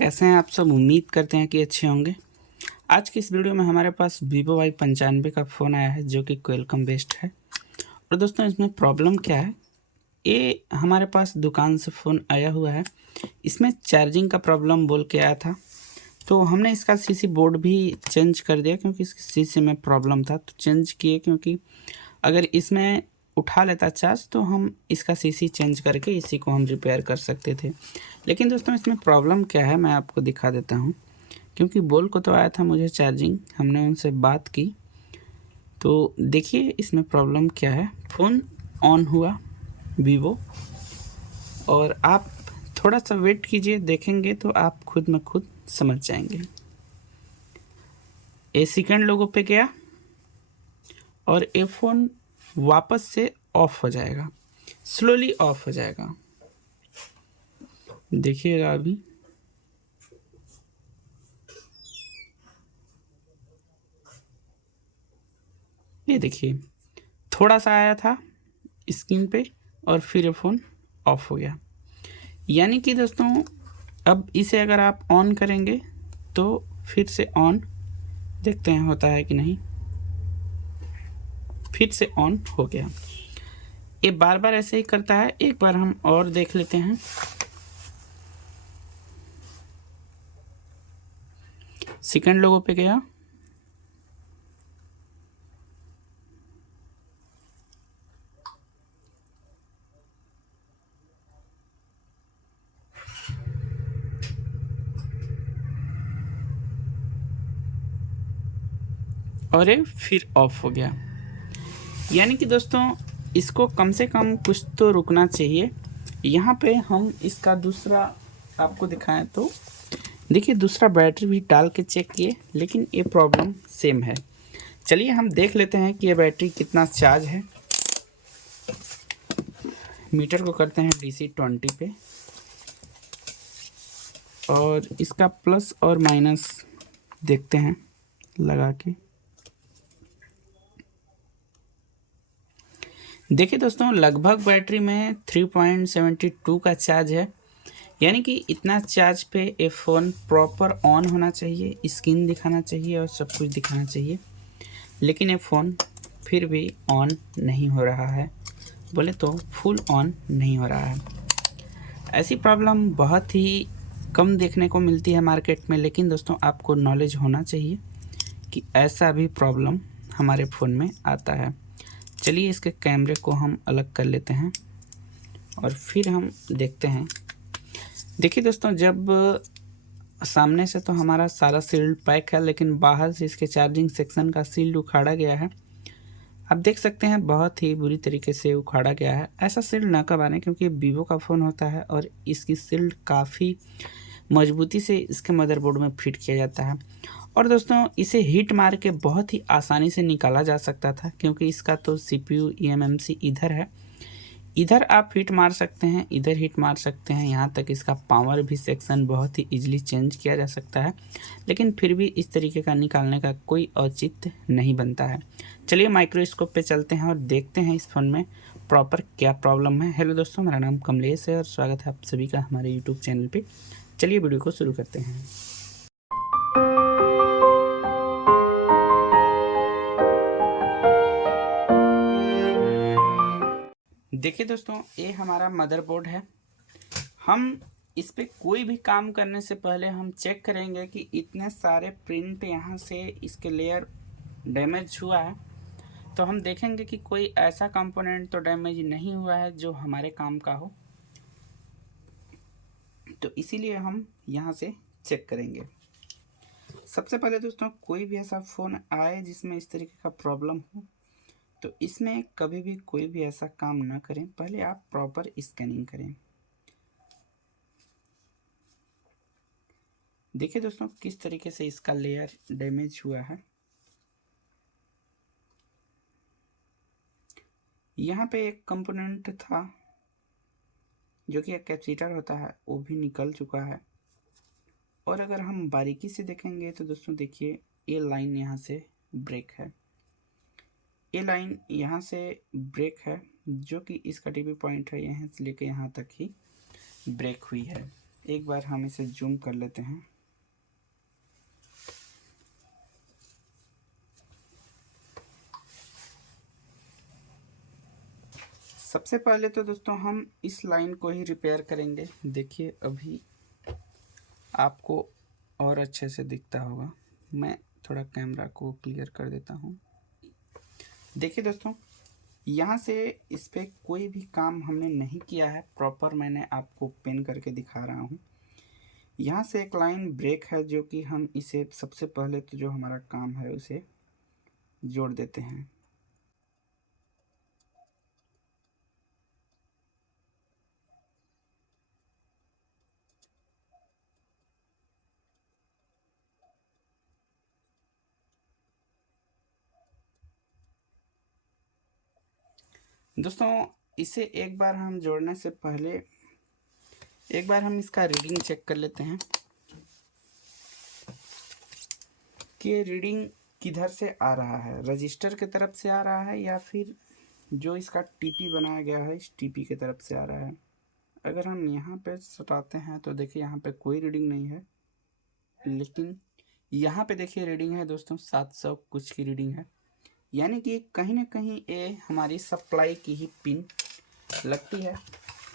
कैसे हैं आप सब। उम्मीद करते हैं कि अच्छे होंगे। आज की इस वीडियो में हमारे पास Vivo Y95 का फ़ोन आया है जो कि क्वालकॉम बेस्ड है। और दोस्तों इसमें प्रॉब्लम क्या है, ये हमारे पास दुकान से फ़ोन आया हुआ है। इसमें चार्जिंग का प्रॉब्लम बोल के आया था, तो हमने इसका सीसी बोर्ड भी चेंज कर दिया क्योंकि इसके सीसी में प्रॉब्लम था, तो चेंज किए क्योंकि अगर इसमें उठा लेता चार्ज तो हम इसका सीसी चेंज करके इसी को हम रिपेयर कर सकते थे। लेकिन दोस्तों इसमें प्रॉब्लम क्या है मैं आपको दिखा देता हूँ। क्योंकि बोल को तो आया था मुझे चार्जिंग, हमने उनसे बात की तो देखिए इसमें प्रॉब्लम क्या है। फ़ोन ऑन हुआ Vivo, और आप थोड़ा सा वेट कीजिए, देखेंगे तो आप खुद में खुद समझ जाएंगे। ये सेकंड लोगों पे गया और ये फ़ोन वापस से ऑफ हो जाएगा, स्लोली ऑफ हो जाएगा। देखिएगा अभी ये देखिए, थोड़ा सा आया था स्क्रीन पे और फिर ये फ़ोन ऑफ हो गया। यानी कि दोस्तों अब इसे अगर आप ऑन करेंगे तो फिर से ऑन, देखते हैं होता है कि नहीं। फिर से ऑन हो गया। ये बार बार ऐसे ही करता है। एक बार हम और देख लेते हैं। सेकंड लोगों पे गया, और ये फिर ऑफ हो गया। यानी कि दोस्तों इसको कम से कम कुछ तो रुकना चाहिए। यहाँ पे हम इसका दूसरा आपको दिखाएं तो देखिए, दूसरा बैटरी भी डाल के चेक किए लेकिन ये प्रॉब्लम सेम है। चलिए हम देख लेते हैं कि ये बैटरी कितना चार्ज है। मीटर को करते हैं DC 20 पे और इसका प्लस और माइनस देखते हैं लगा के। देखिए दोस्तों, लगभग बैटरी में 3.72 का चार्ज है। यानी कि इतना चार्ज पे ये फ़ोन प्रॉपर ऑन होना चाहिए, स्क्रीन दिखाना चाहिए और सब कुछ दिखाना चाहिए। लेकिन ये फ़ोन फिर भी ऑन नहीं हो रहा है, बोले तो फुल ऑन नहीं हो रहा है। ऐसी प्रॉब्लम बहुत ही कम देखने को मिलती है मार्केट में, लेकिन दोस्तों आपको नॉलेज होना चाहिए कि ऐसा भी प्रॉब्लम हमारे फ़ोन में आता है। चलिए इसके कैमरे को हम अलग कर लेते हैं और फिर हम देखते हैं। देखिए दोस्तों, जब सामने से तो हमारा सारा सील्ड पैक है, लेकिन बाहर से इसके चार्जिंग सेक्शन का सील्ड उखाड़ा गया है। आप देख सकते हैं बहुत ही बुरी तरीके से उखाड़ा गया है। ऐसा सील्ड ना करवाएं क्योंकि Vivo का फ़ोन होता है और इसकी सील्ड काफ़ी मजबूती से इसके मदरबोर्ड में फिट किया जाता है। और दोस्तों इसे हीट मार के बहुत ही आसानी से निकाला जा सकता था, क्योंकि इसका तो CPU eMMC इधर है। इधर आप हीट मार सकते हैं, इधर हीट मार सकते हैं, यहाँ तक इसका पावर भी सेक्शन बहुत ही इजीली चेंज किया जा सकता है। लेकिन फिर भी इस तरीके का निकालने का कोई औचित्य नहीं बनता है। चलिए माइक्रोस्कोप पे चलते हैं और देखते हैं इस फ़ोन में प्रॉपर क्या प्रॉब्लम है। हेलो दोस्तों, मेरा नाम कमलेश है और स्वागत है आप सभी का हमारे यूट्यूब चैनल पे। चलिए वीडियो को शुरू करते हैं। देखिए दोस्तों, ये हमारा मदरबोर्ड है। हम इस पे कोई भी काम करने से पहले हम चेक करेंगे कि इतने सारे प्रिंट यहाँ से इसके लेयर डैमेज हुआ है, तो हम देखेंगे कि कोई ऐसा कंपोनेंट तो डैमेज नहीं हुआ है जो हमारे काम का हो। तो इसीलिए हम यहाँ से चेक करेंगे। सबसे पहले दोस्तों, कोई भी ऐसा फ़ोन आए जिसमें इस तरीके का प्रॉब्लम हो तो इसमें कभी भी कोई भी ऐसा काम ना करें, पहले आप प्रॉपर स्कैनिंग करें। देखिए दोस्तों किस तरीके से इसका लेयर डैमेज हुआ है। यहाँ पे एक कंपोनेंट था जो कि एक कैपेसिटर होता है, वो भी निकल चुका है। और अगर हम बारीकी से देखेंगे तो दोस्तों देखिए, ये लाइन यहाँ से ब्रेक है, ये लाइन यहाँ से ब्रेक है, जो कि इसका टीपी पॉइंट है यहाँ से लेके यहाँ तक ही ब्रेक हुई है। एक बार हम इसे जूम कर लेते हैं। सबसे पहले तो दोस्तों हम इस लाइन को ही रिपेयर करेंगे। देखिए अभी आपको और अच्छे से दिखता होगा। मैं थोड़ा कैमरा को क्लियर कर देता हूँ। देखिए दोस्तों, यहाँ से इस पर कोई भी काम हमने नहीं किया है प्रॉपर। मैंने आपको पेन करके दिखा रहा हूँ। यहाँ से एक लाइन ब्रेक है जो कि हम इसे सबसे पहले तो जो हमारा काम है उसे जोड़ देते हैं। दोस्तों इसे एक बार हम जोड़ने से पहले एक बार हम इसका रीडिंग चेक कर लेते हैं कि रीडिंग किधर से आ रहा है, रजिस्टर की तरफ से आ रहा है या फिर जो इसका टीपी बनाया गया है इस टीपी की तरफ से आ रहा है। अगर हम यहाँ पे सटाते हैं तो देखिए यहाँ पे कोई रीडिंग नहीं है, लेकिन यहाँ पे देखिए रीडिंग है दोस्तों, 700 कुछ की रीडिंग है। यानी कि कहीं ना कहीं ये हमारी सप्लाई की ही पिन लगती है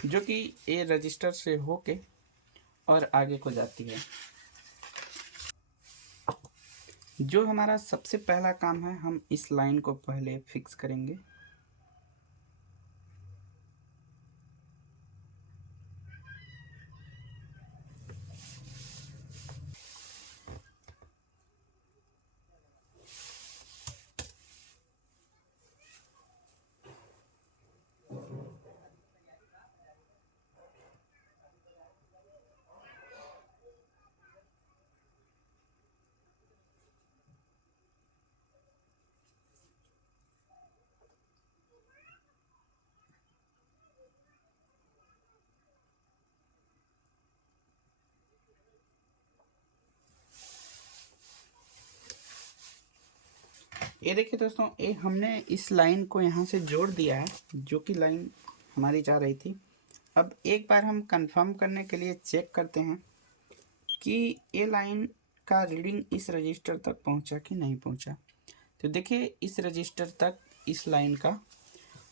जो कि ये रजिस्टर से होके और आगे को जाती है। जो हमारा सबसे पहला काम है, हम इस लाइन को पहले फिक्स करेंगे। ये देखिए दोस्तों, ये हमने इस लाइन को यहाँ से जोड़ दिया है जो कि लाइन हमारी जा रही थी। अब एक बार हम कंफर्म करने के लिए चेक करते हैं कि ये लाइन का रीडिंग इस रजिस्टर तक पहुँचा कि नहीं पहुँचा। तो देखिए इस रजिस्टर तक इस लाइन का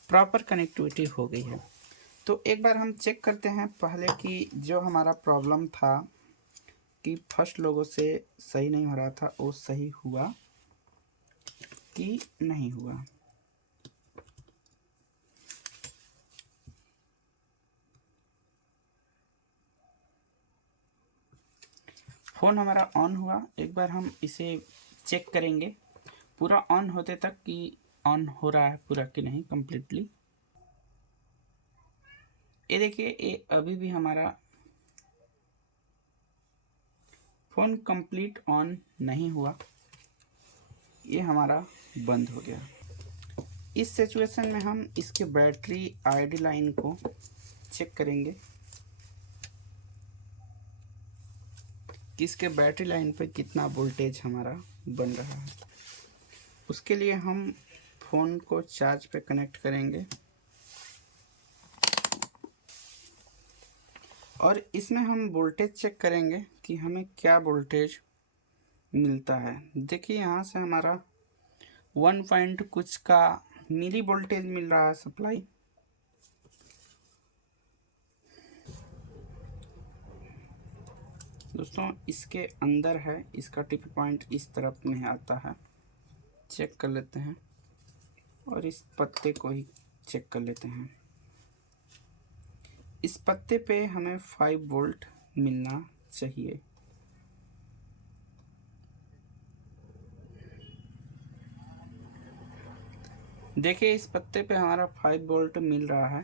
प्रॉपर कनेक्टिविटी हो गई है। तो एक बार हम चेक करते हैं पहले कि जो हमारा प्रॉब्लम था कि फर्स्ट लोगों से सही नहीं हो रहा था वो सही हुआ कि नहीं हुआ। फ़ोन हमारा ऑन हुआ। एक बार हम इसे चेक करेंगे पूरा ऑन होते तक कि ऑन हो रहा है पूरा कि नहीं कंप्लीटली। ये देखिए ये अभी भी हमारा फ़ोन कंप्लीट ऑन नहीं हुआ, ये हमारा बंद हो गया। इस सिचुएशन में हम इसके बैटरी आईडी लाइन को चेक करेंगे कि इसके बैटरी लाइन पे कितना वोल्टेज हमारा बन रहा है। उसके लिए हम फ़ोन को चार्ज पे कनेक्ट करेंगे और इसमें हम वोल्टेज चेक करेंगे कि हमें क्या वोल्टेज मिलता है। देखिए यहाँ से हमारा 1 पॉइंट कुछ का मिली वोल्टेज मिल रहा है सप्लाई। दोस्तों इसके अंदर है, इसका टिप पॉइंट इस तरफ में आता है। चेक कर लेते हैं और इस पत्ते को ही चेक कर लेते हैं। इस पत्ते पे हमें 5 वोल्ट मिलना चाहिए। देखिए इस पत्ते पे हमारा 5 वोल्ट मिल रहा है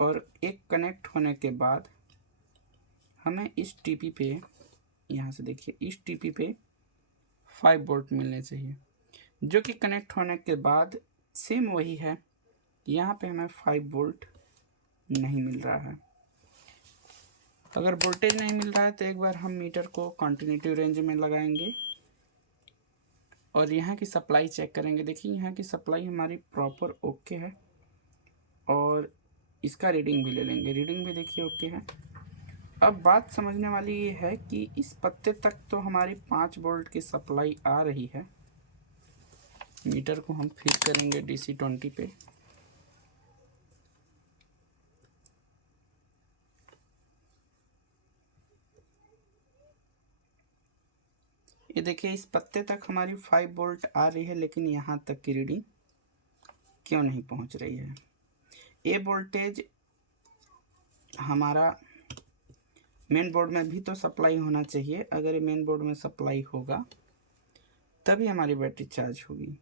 और एक कनेक्ट होने के बाद हमें इस टीपी पे, यहाँ से देखिए इस टीपी पे 5 वोल्ट मिलने चाहिए, जो कि कनेक्ट होने के बाद सेम वही है। यहाँ पे हमें 5 वोल्ट नहीं मिल रहा है। अगर वोल्टेज नहीं मिल रहा है तो एक बार हम मीटर को कंटिन्यूटी रेंज में लगाएंगे और यहाँ की सप्लाई चेक करेंगे। देखिए यहाँ की सप्लाई हमारी प्रॉपर ओके है और इसका रीडिंग भी ले लेंगे। रीडिंग भी देखिए ओके है। अब बात समझने वाली ये है कि इस पत्ते तक तो हमारी 5 वोल्ट की सप्लाई आ रही है। मीटर को हम फिट करेंगे DC20 पे। ये देखिए इस पत्ते तक हमारी 5 वोल्ट आ रही है, लेकिन यहाँ तक की रीडिंग क्यों नहीं पहुँच रही है। ये वोल्टेज हमारा मेन बोर्ड में भी तो सप्लाई होना चाहिए। अगर ये मेन बोर्ड में सप्लाई होगा तभी हमारी बैटरी चार्ज होगी।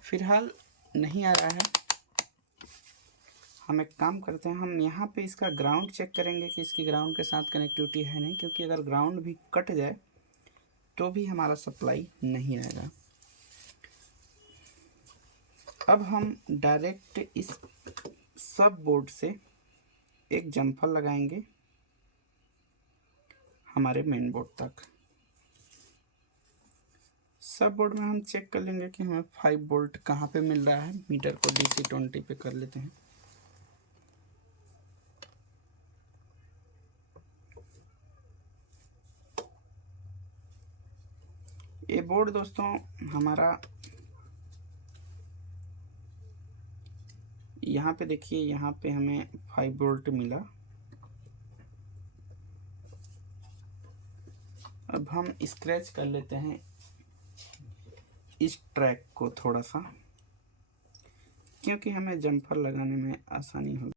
फिलहाल नहीं आ रहा है। हम एक काम करते हैं, हम यहाँ पे इसका ग्राउंड चेक करेंगे कि इसकी ग्राउंड के साथ कनेक्टिविटी है नहीं, क्योंकि अगर ग्राउंड भी कट जाए तो भी हमारा सप्लाई नहीं आएगा। अब हम डायरेक्ट इस सब बोर्ड से एक जम्पर लगाएंगे हमारे मेन बोर्ड तक। सब बोर्ड में हम चेक कर लेंगे कि हमें 5 वोल्ट कहाँ पे मिल रहा है। मीटर को DC20 पे कर लेते हैं। ये बोर्ड दोस्तों हमारा यहाँ पे देखिए, यहाँ पे हमें 5 वोल्ट मिला। अब हम स्क्रैच कर लेते हैं इस ट्रैक को थोड़ा सा, क्योंकि हमें जम्पर लगाने में आसानी होगी।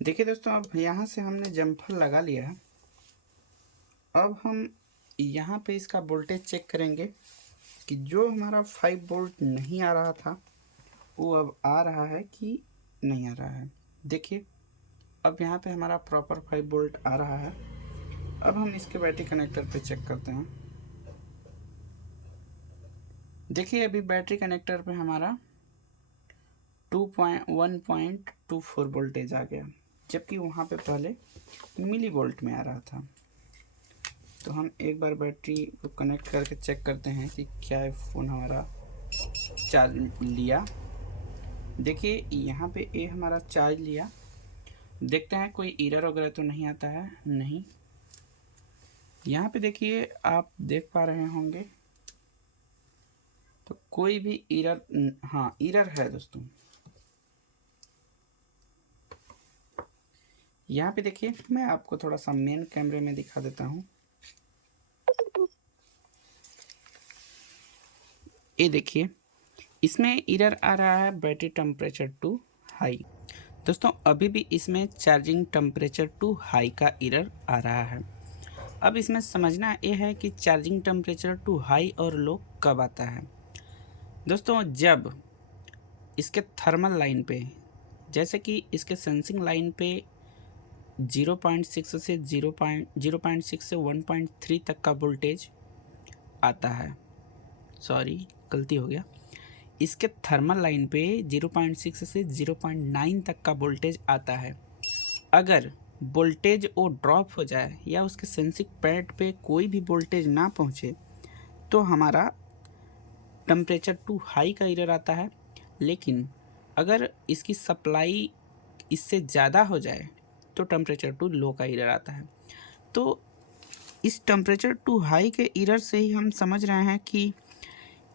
देखिए दोस्तों, अब यहाँ से हमने जम्पर लगा लिया है। अब हम यहाँ पे इसका वोल्टेज चेक करेंगे कि जो हमारा 5 वोल्ट नहीं आ रहा था वो अब आ रहा है कि नहीं आ रहा है। देखिए अब यहाँ पे हमारा प्रॉपर 5 वोल्ट आ रहा है। अब हम इसके बैटरी कनेक्टर पे चेक करते हैं। देखिए अभी बैटरी कनेक्टर पे हमारा 1.24 वोल्टेज आ गया, जबकि वहाँ पे पहले मिली वोल्ट में आ रहा था। तो हम एक बार बैटरी को कनेक्ट करके चेक करते हैं कि क्या फ़ोन हमारा चार्ज लिया। देखिए यहाँ पे ये हमारा चार्ज लिया। देखते हैं कोई एरर वगैरह तो नहीं आता है। नहीं, यहाँ पे देखिए आप देख पा रहे होंगे तो कोई भी एरर, हाँ एरर है दोस्तों। यहाँ पे देखिए, मैं आपको थोड़ा सा मेन कैमरे में दिखा देता हूँ। ये देखिए इसमें एरर आ रहा है बैटरी टेम्परेचर टू हाई। दोस्तों अभी भी इसमें चार्जिंग टेम्परेचर टू हाई का एरर आ रहा है। अब इसमें समझना ये है कि चार्जिंग टेम्परेचर टू हाई और लो कब आता है। दोस्तों जब इसके थर्मल लाइन पे, जैसे कि इसके सेंसिंग लाइन पे 0.6 से 0.6 से 1.3 तक का वोल्टेज आता है। सॉरी गलती हो गया, इसके थर्मल लाइन पे 0.6 से 0.9 तक का वोल्टेज आता है। अगर वोल्टेज वो ड्रॉप हो जाए या उसके सेंसिंग पैड पे कोई भी वोल्टेज ना पहुँचे तो हमारा टेम्परेचर टू हाई का एरर आता है। लेकिन अगर इसकी सप्लाई इससे ज़्यादा हो जाए तो टेम्परेचर टू लो का एरर आता है। तो इस टेम्परेचर टू हाई के एरर से ही हम समझ रहे हैं कि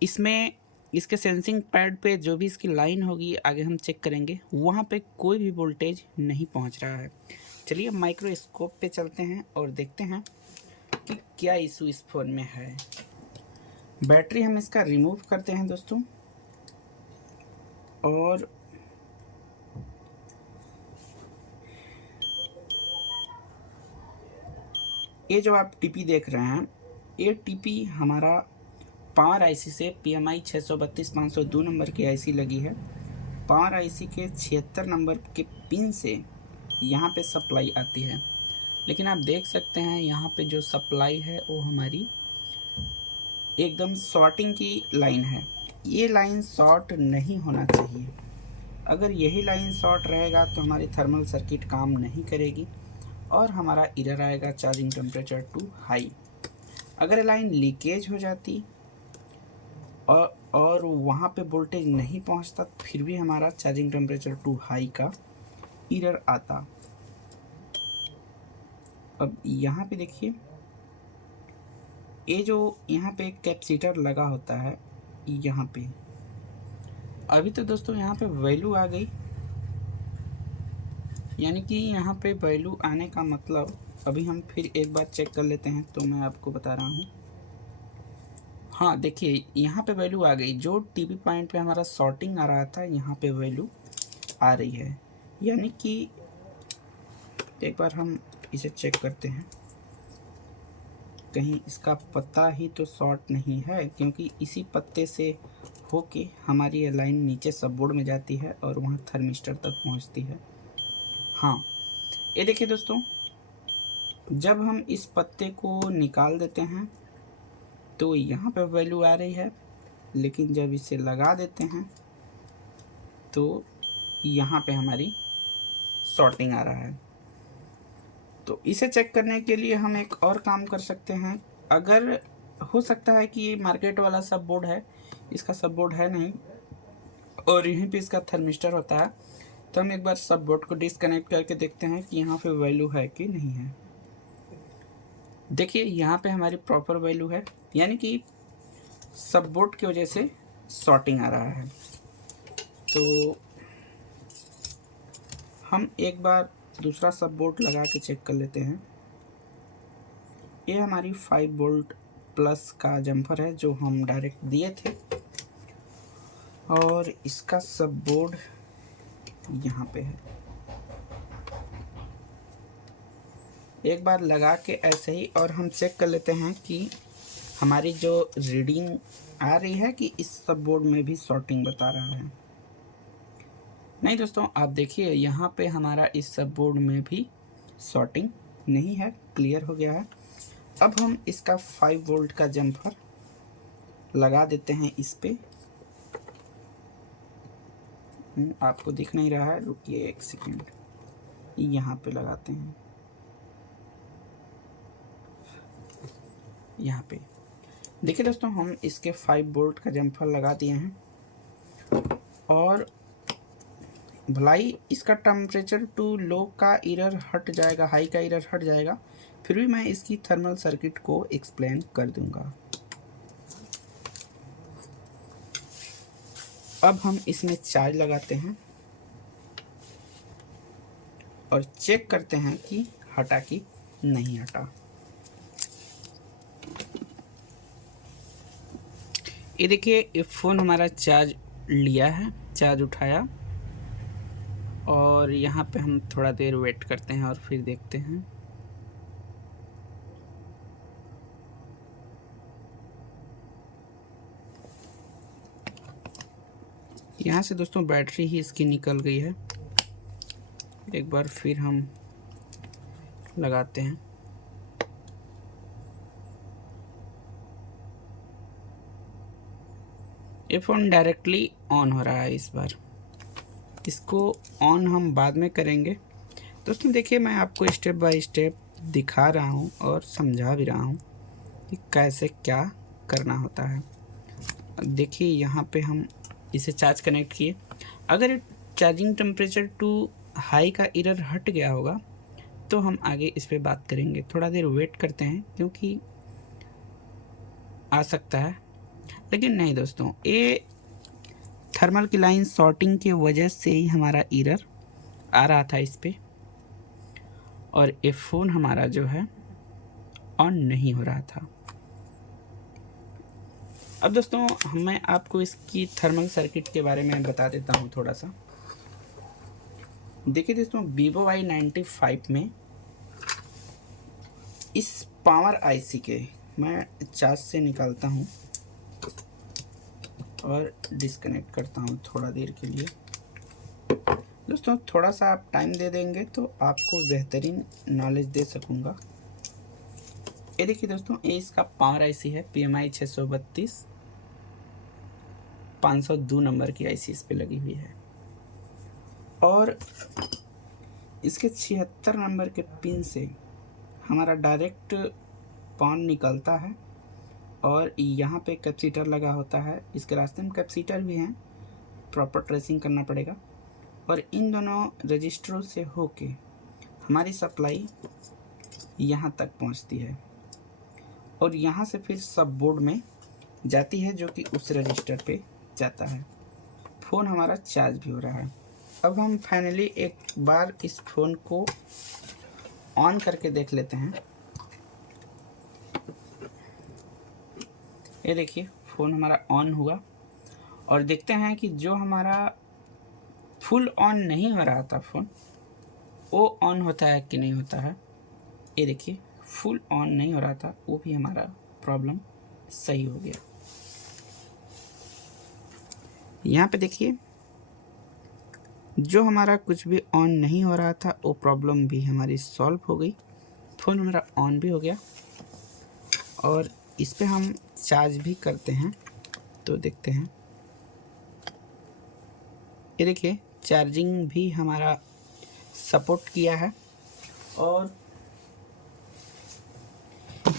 इसमें इसके सेंसिंग पैड पे जो भी इसकी लाइन होगी आगे हम चेक करेंगे, वहाँ पे कोई भी वोल्टेज नहीं पहुँच रहा है। चलिए माइक्रोस्कोप पे चलते हैं और देखते हैं कि क्या इशू इस फ़ोन में है। बैटरी हम इसका रिमूव करते हैं दोस्तों, और ये जो आप टीपी देख रहे हैं, ये टीपी हमारा पावर आईसी से PMI 632-502 नंबर की आईसी लगी है। पावर आईसी के 76 नंबर के पिन से यहाँ पे सप्लाई आती है, लेकिन आप देख सकते हैं यहाँ पे जो सप्लाई है वो हमारी एकदम शॉर्टिंग की लाइन है। ये लाइन शॉर्ट नहीं होना चाहिए। अगर यही लाइन शॉर्ट रहेगा तो हमारी थर्मल सर्किट काम नहीं करेगी और हमारा एरर आएगा चार्जिंग टेम्परेचर टू हाई। अगर लाइन लीकेज हो जाती और वहाँ पे वोल्टेज नहीं पहुँचता, फिर भी हमारा चार्जिंग टेम्परेचर टू हाई का एरर आता। अब यहाँ पे देखिए, ये जो यहाँ पे कैपेसिटर लगा होता है यहाँ पे, अभी तो दोस्तों यहाँ पे वैल्यू आ गई, यानी कि यहाँ पे वैल्यू आने का मतलब, अभी हम फिर एक बार चेक कर लेते हैं तो मैं आपको बता रहा हूँ। हाँ देखिए, यहाँ पे वैल्यू आ गई। जो टीपी पॉइंट पे हमारा शॉर्टिंग आ रहा था, यहाँ पे वैल्यू आ रही है, यानी कि एक बार हम इसे चेक करते हैं, कहीं इसका पत्ता ही तो शॉर्ट नहीं है, क्योंकि इसी पत्ते से होके हमारी ये लाइन नीचे सबबोर्ड में जाती है और वहाँ थर्मिस्टर तक पहुँचती है। हाँ, ये देखिए दोस्तों, जब हम इस पत्ते को निकाल देते हैं तो यहाँ पे वैल्यू आ रही है, लेकिन जब इसे लगा देते हैं तो यहाँ पे हमारी शॉर्टिंग आ रहा है। तो इसे चेक करने के लिए हम एक और काम कर सकते हैं। अगर हो सकता है कि ये मार्केट वाला सब बोर्ड है, इसका सब बोर्ड है नहीं और यहीं पे इसका थर्मिस्टर होता है, तो हम एक बार सब बोर्ड को डिसकनेक्ट करके देखते हैं कि यहाँ पे वैल्यू है कि नहीं है। देखिए यहाँ पे हमारी प्रॉपर वैल्यू है, यानी कि सब बोर्ड की वजह से शॉर्टिंग आ रहा है। तो हम एक बार दूसरा सब बोर्ड लगा के चेक कर लेते हैं। ये हमारी 5 वोल्ट प्लस का जम्पर है जो हम डायरेक्ट दिए थे, और इसका सब बोर्ड यहाँ पे है। एक बार लगा के ऐसे ही और हम चेक कर लेते हैं कि हमारी जो रीडिंग आ रही है कि इस सब बोर्ड में भी शॉर्टिंग बता रहा है। नहीं दोस्तों, आप देखिए यहाँ पे हमारा इस सब बोर्ड में भी शॉर्टिंग नहीं है, क्लियर हो गया है। अब हम इसका 5 वोल्ट का जम्पर लगा देते हैं इस पे। आपको दिख नहीं रहा है, रुकिए एक सेकेंड, यहाँ पे लगाते हैं, यहाँ पे देखिए दोस्तों, हम इसके 5 वोल्ट का जम्पर लगा दिए हैं और भलाई इसका टेम्परेचर टू लो का एरर हट जाएगा, हाई का एरर हट जाएगा, फिर भी मैं इसकी थर्मल सर्किट को एक्सप्लेन कर दूंगा। अब हम इसमें चार्ज लगाते हैं और चेक करते हैं कि हटा कि नहीं हटा। ये देखिए, ये फ़ोन हमारा चार्ज लिया है, चार्ज उठाया, और यहाँ पे हम थोड़ा देर वेट करते हैं और फिर देखते हैं। यहाँ से दोस्तों बैटरी ही इसकी निकल गई है। एक बार फिर हम लगाते हैं। ये फ़ोन डायरेक्टली ऑन हो रहा है। इस बार इसको ऑन हम बाद में करेंगे। दोस्तों देखिए, मैं आपको स्टेप बाय स्टेप दिखा रहा हूँ और समझा भी रहा हूँ कि कैसे क्या करना होता है। देखिए यहाँ पे हम इसे चार्ज कनेक्ट किए। अगर चार्जिंग टेम्परेचर टू हाई का एरर हट गया होगा तो हम आगे इस पे बात करेंगे। थोड़ा देर वेट करते हैं क्योंकि आ सकता है, लेकिन नहीं दोस्तों, ये थर्मल की लाइन शॉर्टिंग की वजह से ही हमारा एरर आ रहा था इस पे, और ये फ़ोन हमारा जो है ऑन नहीं हो रहा था। अब दोस्तों मैं आपको इसकी थर्मल सर्किट के बारे में बता देता हूँ थोड़ा सा। देखिए दोस्तों, Vivo Y95 में इस पावर आईसी के मैं चार्ज से निकालता हूँ और डिस्कनेक्ट करता हूँ थोड़ा देर के लिए। दोस्तों थोड़ा सा आप टाइम दे देंगे तो आपको बेहतरीन नॉलेज दे सकूँगा। ये देखिए दोस्तों, ये इसका पावर आईसी है, PMI 632 502 नंबर की आईसी इस पे लगी हुई है, और इसके 76 नंबर के पिन से हमारा डायरेक्ट पावर निकलता है, और यहाँ पे कैपेसिटर लगा होता है। इसके रास्ते में कैपेसिटर भी हैं, प्रॉपर ट्रेसिंग करना पड़ेगा, और इन दोनों रजिस्टरों से होके हमारी सप्लाई यहाँ तक पहुँचती है, और यहाँ से फिर सब बोर्ड में जाती है जो कि उस रजिस्टर पे जाता है। फ़ोन हमारा चार्ज भी हो रहा है। अब हम फाइनली एक बार इस फ़ोन को ऑन करके देख लेते हैं। ये देखिए, फ़ोन हमारा ऑन हुआ, और देखते हैं कि जो हमारा फुल ऑन नहीं हो रहा था फ़ोन, वो ऑन होता है कि नहीं होता है। ये देखिए, फुल ऑन नहीं हो रहा था, वो भी हमारा प्रॉब्लम सही हो गया। यहाँ पे देखिए, जो हमारा कुछ भी ऑन नहीं हो रहा था वो प्रॉब्लम भी हमारी सॉल्व हो गई। फ़ोन हमारा ऑन भी हो गया, और इस पे हम चार्ज भी करते हैं तो देखते हैं। ये देखिए, चार्जिंग भी हमारा सपोर्ट किया है, और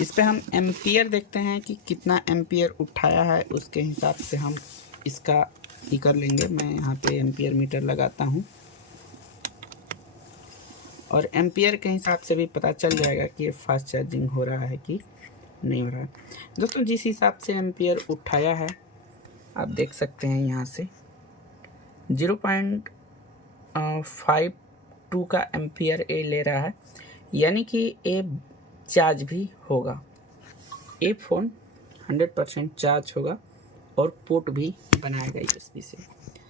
इस पे हम एम्पियर देखते हैं कि कितना एम्पियर उठाया है, उसके हिसाब से हम इसका ही कर लेंगे। मैं यहाँ पे एम्पियर मीटर लगाता हूँ, और एम्पियर के हिसाब से भी पता चल जाएगा कि ये फास्ट चार्जिंग हो रहा है कि नहीं हो रहा है। दोस्तों जिस हिसाब से एम्पियर उठाया है आप देख सकते हैं, यहाँ से 0.52 का एम्पियर ए ले रहा है, यानी कि ए चार्ज भी होगा। ये फ़ोन 100% चार्ज होगा, और पोर्ट भी बनाएगा USB से।